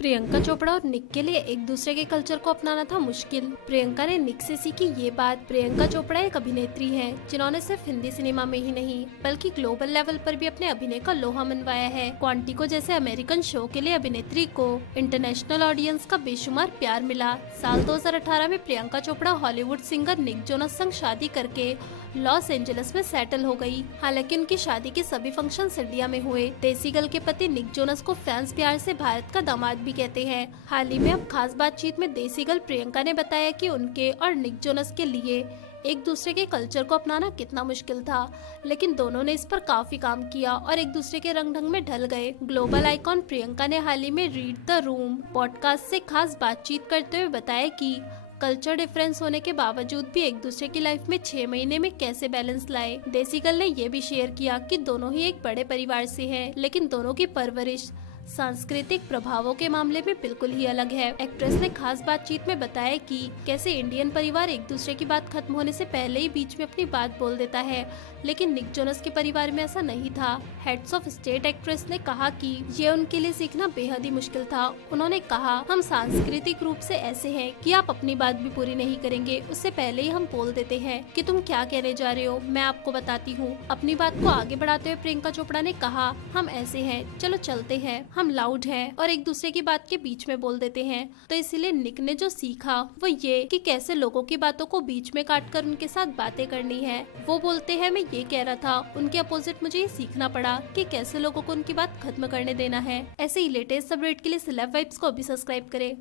प्रियंका चोपड़ा और निक के लिए एक दूसरे के कल्चर को अपनाना था मुश्किल। प्रियंका ने निक से सीखी ये बात। प्रियंका चोपड़ा एक अभिनेत्री हैं जिन्होंने सिर्फ हिंदी सिनेमा में ही नहीं बल्कि ग्लोबल लेवल पर भी अपने अभिनय का लोहा मनवाया है। क्वांटिको जैसे अमेरिकन शो के लिए अभिनेत्री को इंटरनेशनल ऑडियंस का बेशुमार प्यार मिला। साल 2018 में Priyanka Chopra Hollywood singer Nick Jonas संग शादी करके लॉस एंजलिस में सेटल हो गई। हालांकि उनकी शादी के सभी फंक्शंस इंडिया में हुए। देसी गर्ल के पति निक जोनस को फैंस प्यार से भारत का दामाद भी कहते हैं। हाल ही में अब खास बातचीत में देसी गर्ल प्रियंका ने बताया कि उनके और निक जोनस के लिए एक दूसरे के कल्चर को अपनाना कितना मुश्किल था, लेकिन दोनों ने इस पर काफी काम किया और एक दूसरे के रंग ढंग में ढल गए। ग्लोबल आइकॉन प्रियंका ने हाल ही में रीड द रूम पॉडकास्ट से खास बातचीत करते हुए बताया कि कल्चर डिफरेंस होने के बावजूद भी एक दूसरे की लाइफ में 6 महीने में कैसे बैलेंस लाए। देसी गर्ल ने ये भी शेयर किया कि दोनों ही एक बड़े परिवार से हैं, लेकिन दोनों की परवरिश सांस्कृतिक प्रभावों के मामले में बिल्कुल ही अलग है। एक्ट्रेस ने खास बातचीत में बताया कि कैसे इंडियन परिवार एक दूसरे की बात खत्म होने से पहले ही बीच में अपनी बात बोल देता है, लेकिन निक जोनस के परिवार में ऐसा नहीं था। हेड्स ऑफ स्टेट एक्ट्रेस ने कहा कि ये उनके लिए सीखना बेहद ही मुश्किल था। उन्होंने कहा, हम सांस्कृतिक रूप से ऐसे हैं कि आप अपनी बात भी पूरी नहीं करेंगे उससे पहले ही हम बोल देते हैं कि तुम क्या कहने जा रहे हो, मैं आपको बताती हूँ। अपनी बात को आगे बढ़ाते हुए प्रियंका चोपड़ा ने कहा, हम ऐसे हैं, चलो चलते हैं, हम लाउड हैं और एक दूसरे की बात के बीच में बोल देते हैं। तो इसीलिए निक ने जो सीखा वो ये कि कैसे लोगों की बातों को बीच में काट कर उनके साथ बातें करनी है। वो बोलते हैं, मैं ये कह रहा था, उनके अपोजिट मुझे ये सीखना पड़ा कि कैसे लोगों को उनकी बात खत्म करने देना है। ऐसे ही लेटेस्ट अपडेट के लिए सेलेब वाइब्स को अभी सब्सक्राइब करें।